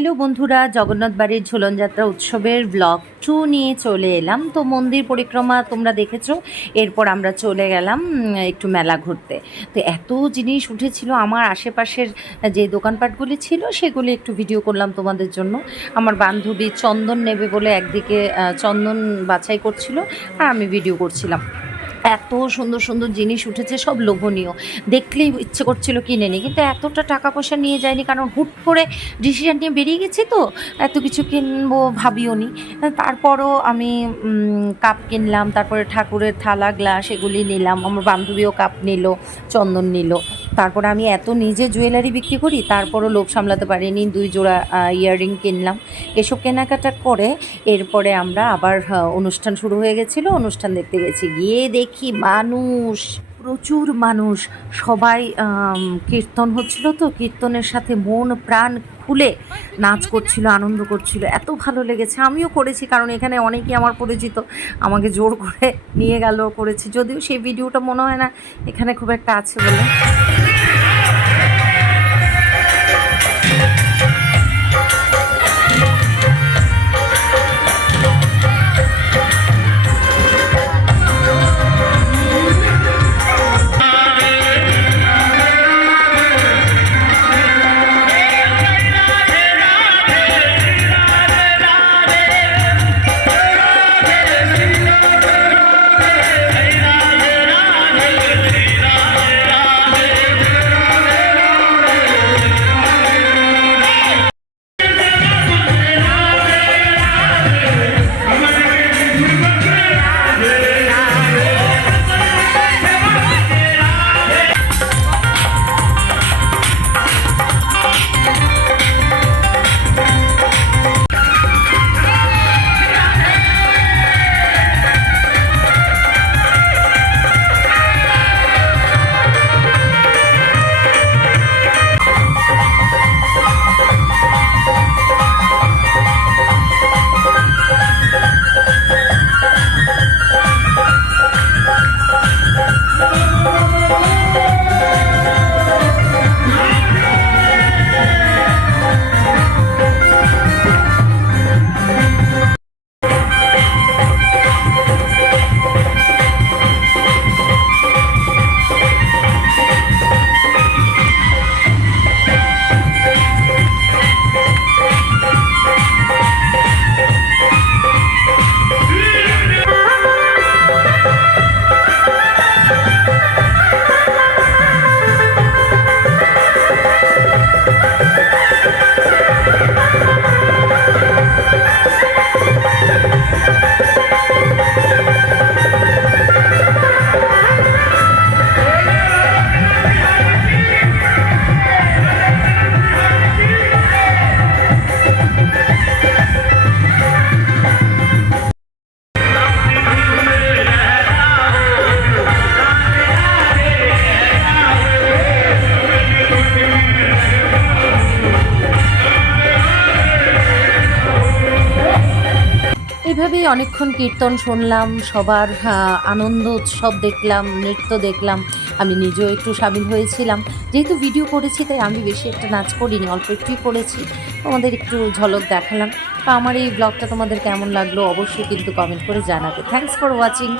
Hello বন্ধুরা, জগন্নাথ বাড়ির ঝুলন যাত্রা উৎসবের ব্লগ 2 নিয়ে চলে এলাম। তো মন্দির পরিক্রমা তোমরা দেখেছো। এরপর আমরা চলে গেলাম একটু মেলা ঘুরতে। তো এত জিনিস উঠেছিল, আমার আশেপাশের যে দোকানপাটগুলি ছিল সেগুলি একটু ভিডিও করলাম তোমাদের জন্য। আমার বান্ধবী চন্দন নেবে বলে একদিকে চন্দন বাছাই করছিল, আর আমি ভিডিও করছিলাম। এত সুন্দর সুন্দর জিনিস উঠেছে, সব লোভনীয়, দেখলেই ইচ্ছে করছিল কিনে নিই, কিন্তু এতটা টাকা পয়সা নিয়ে যায়নি, কারণ হুট করে ডিসিশান নিয়ে বেরিয়ে গেছি, তো এত কিছু কিনবো ভাবিও নি। তারপরও আমি কাপ কিনলাম, তারপরে ঠাকুরের থালা গ্লাস এগুলি নিলাম, আমার বান্ধবীও কাপ নিল, চন্দন নিল। তারপরে আমি এত নিজে জুয়েলারি বিক্রি করি, তারপরও লোভ সামলাতে পারিনি, 2 জোড়া ইয়াররিং কিনলাম। এসব কেনাকাটা করে এরপরে আমরা আবার অনুষ্ঠান শুরু হয়ে গেছিলো, অনুষ্ঠান দেখতে গেছি। গিয়ে দেখি মানুষ, প্রচুর মানুষ, সবাই কীর্তন হচ্ছিল, তো কীর্তনের সাথে মন প্রাণ খুলে নাচ করছিল, আনন্দ করছিল, এত ভালো লেগেছে। আমিও করেছি, কারণ এখানে অনেকেই আমার পরিচিত, আমাকে জোর করে নিয়ে গেল, করেছি, যদিও সেই ভিডিওটা মনে হয় না এখানে খুব একটা আছে বলে। এইভাবেই অনেকক্ষণ কীর্তন শুনলাম, সবার আনন্দ উৎসব দেখলাম, নৃত্য দেখলাম। আমি নিজেও একটু সামিল হয়েছিলাম, যেহেতু ভিডিও করেছি তাই আমি বেশি একটা নাচ করিনি, অল্প একটুই করেছি, তোমাদের একটু ঝলক দেখালাম। তো আমার এই ব্লগটা তোমাদের কেমন লাগলো অবশ্যই কিন্তু কমেন্ট করে জানাবে। Thanks for watching.